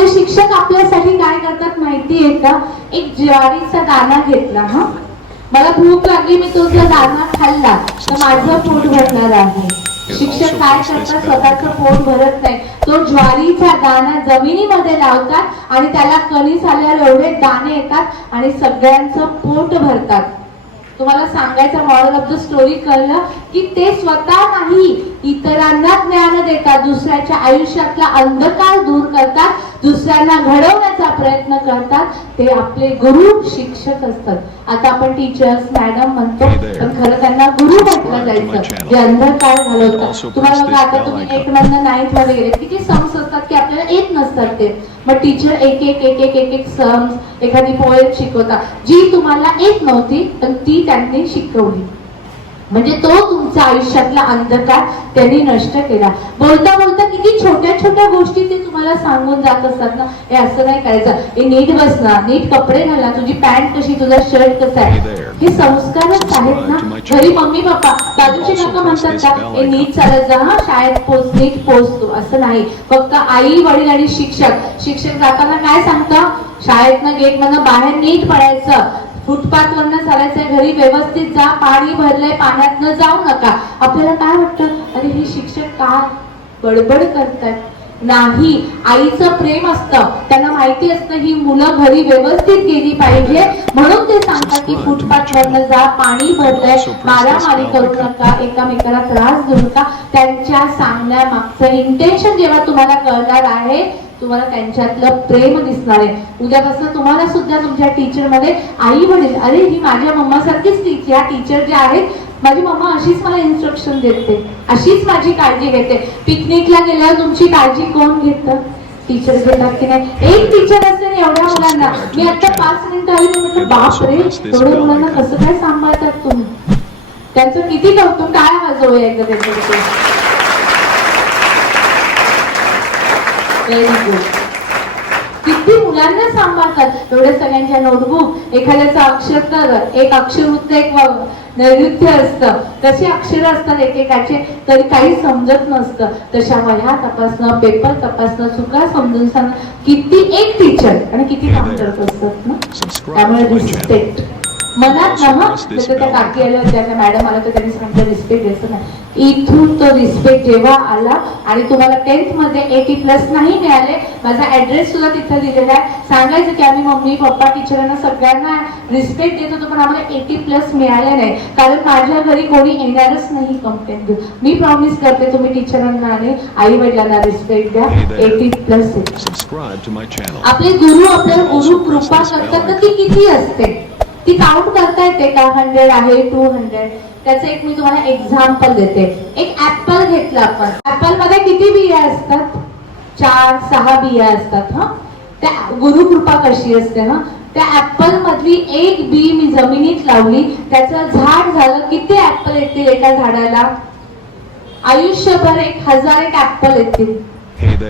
म्हणजे शिक्षक आपल्यासाठी काय करतात माहिती आहे का? एक ज्वारीचा दाना घेतला हा? मला भूक लागली मी तो जर दाना खाल्ला तर माझं पोट भरणार आहे. शिक्षक काय करतात? स्वतःच पोट भरत नाही. तो ज्वारीचा दाना जमिनीमध्ये लावतात आणि त्याला कणीस आल्यावर एवढे दाणे येतात आणि सगळ्यांचं पोट भरतात. तुम्हाला सांगायचं मॉरल ऑफ द स्टोरी कळलं की ते स्वतः नाही इतरांना ज्ञान देतात दुसऱ्याच्या आयुष्यातला अंधकार दूर करतात दुसऱ्यांना घडवण्याचा प्रयत्न करतात ते आपले गुरु शिक्षक असतात. आता आपण टीचर्स मॅडम म्हणतो पण खरं त्यांना गुरु म्हटलं जायचं. जे अंधकार घालवतात तुम्हाला बघा आता तुम्ही एक मधनं नाईन्थमध्ये गेले किती असतात की आपल्याला येत नसतात ते. मग टीचर एक एक एक एक एक एक सम्स एखादी पोएम शिकवतात जी तुम्हाला येत नव्हती पण ती त्यांनी शिकवली. म्हणजे तो तुमच्या आयुष्यातला अंधकार त्यांनी नष्ट केला. बोलता बोलता किती छोट्या छोट्या गोष्टी ते तुम्हाला सांगून जात असतात ना हे असं नाही करायचं. हे नीट बस ना नीट कपडे घाला तुझी पॅन्ट कशी तुझा शर्ट कसा आहे. हे संस्कारच आहेत ना. घरी मम्मी पप्पा बाजूचे लोक म्हणतात का हे नीट चालत जा हा शाळेत पोच नीट पोचतो असं नाही. फक्त आई वडील आणि शिक्षक. शिक्षक जाताना काय सांगतं? शाळेतनं गेट मधनं बाहेर नीट पडायचं. फुटपाथ वरनं चालायचंय घरी व्यवस्थित जा पाणी भरलंय पाण्यातनं जाऊ नका. आपल्याला काय वाटतं? अरे हे शिक्षक का बडबड करतात नाही. आईचं प्रेम असतं. त्यांना माहिती असतं ही मुलं घरी व्यवस्थित गेली पाहिजे. म्हणून ते सांगतात की फुटपाथ वरनं जा पाणी भरलंय मारामारी करू नका एकामेकाला त्रास देऊ नका. त्यांच्या सांगण्यामागचं इंटेन्शन जेव्हा तुम्हाला कळणार आहे तुम्हाला त्यांच्यातलं प्रेम दिसणार आहे. उद्यापासून तुम्हाला सुद्धा तुमच्या टीचरमध्ये आई वडील अरे ही माझ्या मम्मा सारखीच टीचर टीचर ज्या आहेत माझी मम्मा अशीच मला इन्स्ट्रक्शन देते. अशीच माझी काळजी घेते. पिकनिकला गेल्यावर तुमची काळजी कोण घेतं? टीचर घेतात की नाही? एक टीचर असते ना एवढ्या मुलांना. मी आता पाच मिनिटं आली म्हटलं बाप रे एवढ्या मुलांना कसं काय सांभाळतात तुम्ही? त्यांचं किती कौतुक काय वाजवूया एकदा त्यांच्याबद्दल व्हेरी गुड किती मुलांना सांभाळतात? एवढ्या सगळ्यांच्या नोटबुक एखाद्याचं अक्षर एक अक्षर एक नैऋत्य असतं. तसे अक्षर असतात एकेकाचे तरी काही समजत नसतं. तशा वह्या तपासणं पेपर तपासणं चुका समजून सांगणं किती एक टीचर आणि किती काम करत असतात ना? त्यामुळे रिस्पेक्ट मनात ना हं, जसं त्या काकी आल्या होत्या त्या मॅडम आल्या तर त्यांनी सांगितलं रिस्पेक्ट द्यायचं नाही. इथून तो रिस्पेक्ट जेव्हा आला आणि तुम्हाला टेन्थमध्ये एटी प्लस नाही मिळाले माझा ऍड्रेस सुद्धा तिथं दिलेला आहे. सांगायचं की आम्ही मम्मी पप्पा टीचरांना सगळ्यांना रिस्पेक्ट देत होतो पण आम्हाला एटी प्लस मिळाले नाही. कारण माझ्या घरी कोणी येणारच नाही कंप्लेंट देऊ मी प्रॉमिस करते तुम्ही टीचरांना आणि आई वडिलांना रिस्पेक्ट द्या एटी प्लस. आपले गुरु आपल्याला गुरु कृपा करतात तर ती किती असते? ती काउंट करता येते का हंड्रेड आहे टू हंड्रेड त्याचं एक मी तुम्हाला एक्झाम्पल देते. एक ऍपल घेतलं आपण. ऍपलमध्ये किती बिया असतात? चार सहा बिया असतात हा? त्या गुरु कृपा कशी असते हा? त्या ऍपल मधली एक बी मी जमिनीत लावली त्याचं झाड झालं किती ऍपल येतील एका झाडाला? आयुष्यभर एक हजार एक ऍपल येतील.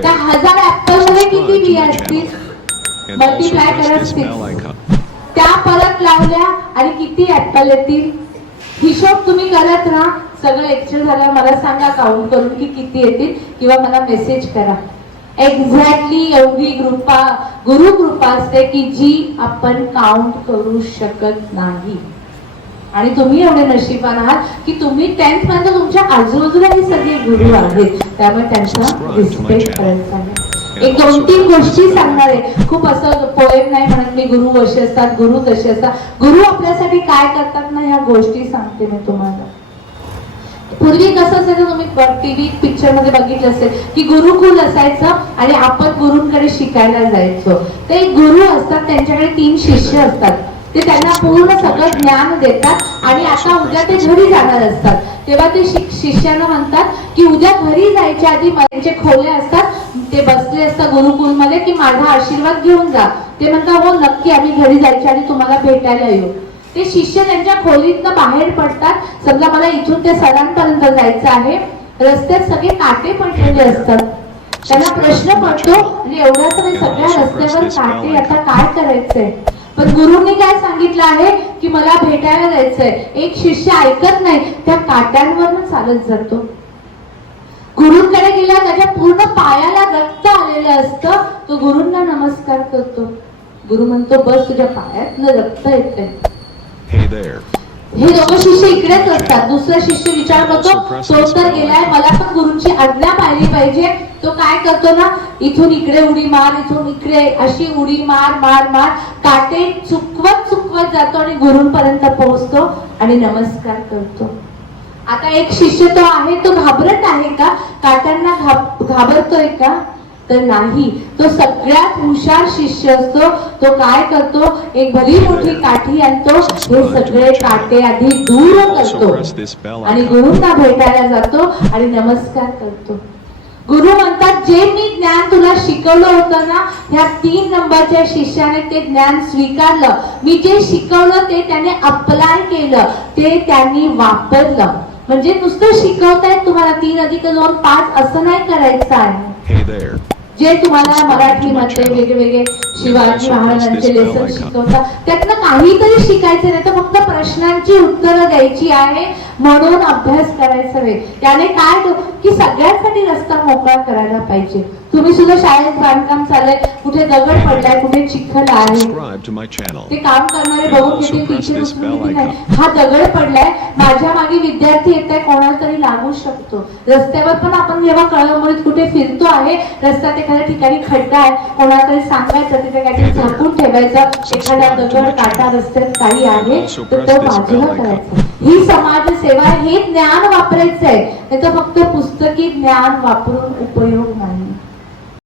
त्या हजार ऍपलमध्ये किती बिया असतील? channel. And त्या परत लावल्या आणि किती ऍपल येतील? हिशोब तुम्ही करत राहा. सगळं एक्सचेंज झाल्यावर मला सांगा काउंट करून की किती येतील? किंवा मला मेसेज करा. एक्झॅक्टली एवढी कृपा गुरु कृपा असते की जी आपण काउंट करू शकत नाही. आणि तुम्ही एवढे नशिबान आहात की तुम्ही टेन्थ म्हणजे तुमच्या आजूबाजूला ही सगळे गुरु आहेत. त्यामुळे त्यांचा रिस्पेक्ट करायचा आहे एक दोन तीन गोष्टी सांगणार आहे खूप असं पोएम नाही म्हणत मी गुरु असे असतात गुरु तसे असतात. गुरु आपल्यासाठी काय करतात ना ह्या गोष्टी सांगते मी तुम्हाला. पूर्वी कसं असायचं तुम्ही टीव्ही पिक्चरमध्ये बघितलं असेल की गुरुकुल असायचं आणि आपण गुरुंकडे शिकायला जायचो. ते एक गुरु असतात त्यांच्याकडे तीन शिष्य असतात. ते त्यांना पूर्ण सगळं ज्ञान देतात आणि आता उद्या ते घरी जाणार असतात. तेव्हा ते शिष्याला म्हणतात की उद्या घरी जायच्या आधी त्यांचे खोले असतात ते बसले असतात गुरुकुलमध्ये की माझा आशीर्वाद घेऊन जा. ते म्हणतात हो नक्की आम्ही घरी जायच्या आधी तुम्हाला भेटायला येऊ. ते शिष्य त्यांच्या खोलीतनं बाहेर पडतात. समजा मला इथून त्या सरांपर्यंत जायचं आहे. रस्त्यात सगळे काटे पडलेले असतात. त्यांना प्रश्न पडतो आणि एवढ्या सगळ्या रस्त्यावर काटे आता काय करायचंय? पण गुरुंनी काय सांगितलं आहे की मला भेटायला जायचंय. एक शिष्य ऐकत नाही त्या काट्यांवर चालत जातो. गुरुंकडे गेला त्याच्या पूर्ण पायाला रक्त आलेलं असतं. तो गुरुंना नमस्कार करतो. गुरु म्हणतो बस तुझ्या पायात रक्त येते Hey there. हे दोघं शिष्य इकडेच असतात. दुसरा शिष्य विचार करतो तो तर गेलाय मला पण गुरुंची आज्ञा पाहिली पाहिजे. तो काय करतो ना इथून इकडे उडी मार इथून इकडे अशी उडी मार मार मार काटे चुकवत चुकवत जातो आणि गुरुंपर्यंत पोहोचतो आणि नमस्कार करतो. आता एक शिष्य तो आहे तो घाबरत आहे का? काट्यांना घाब- घाबरतोय का? तर नाही. तो सगळ्यात हुशार शिष्य असतो. तो काय करतो? एक भली मोठी काठी आणतो. हे सगळे काटे आधी दूर करतो. आणि गुरुंना भेटायला जातो आणि नमस्कार करतो. गुरु म्हणतात जे मी ज्ञान तुला शिकवलं होतं ना ह्या तीन नंबरच्या शिष्याने ते ज्ञान स्वीकारलं. मी जे शिकवलं ते त्याने अप्लाय केलं. ते त्यांनी वापरलं. म्हणजे नुसतं शिकवतायत तुम्हाला तीन अधिक दोन पाच असं नाही करायचं आहे. Hey there. जे तुम्हाला मराठीमध्ये वेगवेगळे शिवाजी महाराजांचे लेसन शिकवतात त्यातनं काहीतरी शिकायचं नाही तर फक्त प्रश्नांची उत्तरं द्यायची आहे म्हणून अभ्यास करायचा वेळ. त्याने काय तो- की सगळ्यांसाठी रस्ता मोकळा करायला पाहिजे. तुम्ही सुद्धा शाळेत बांधकाम चाललंय कुठे दगड पडलाय कुठे चिखल आहे. ते काम करणारे बघून किती टीचर हा दगड पडलाय माझ्या मागे विद्यार्थी येत आहे कोणाला तरी लागू शकतो. रस्त्यावर पण आपण जेव्हा कळवळीत कुठे फिरतो आहे रस्त्यात एखाद्या ठिकाणी खड्डा आहे कोणाला तरी सांगायचं तिथे काहीतरी झाकून ठेवायचं एखाद्या दगड काटा रस्त्यात काही आहे तर तो बाजूला करायचं. ही समाजसेवा तेव्हा हे ज्ञान वापरायचं आहे त्याचा फक्त पुस्तकी ज्ञान वापरून उपयोग नाही.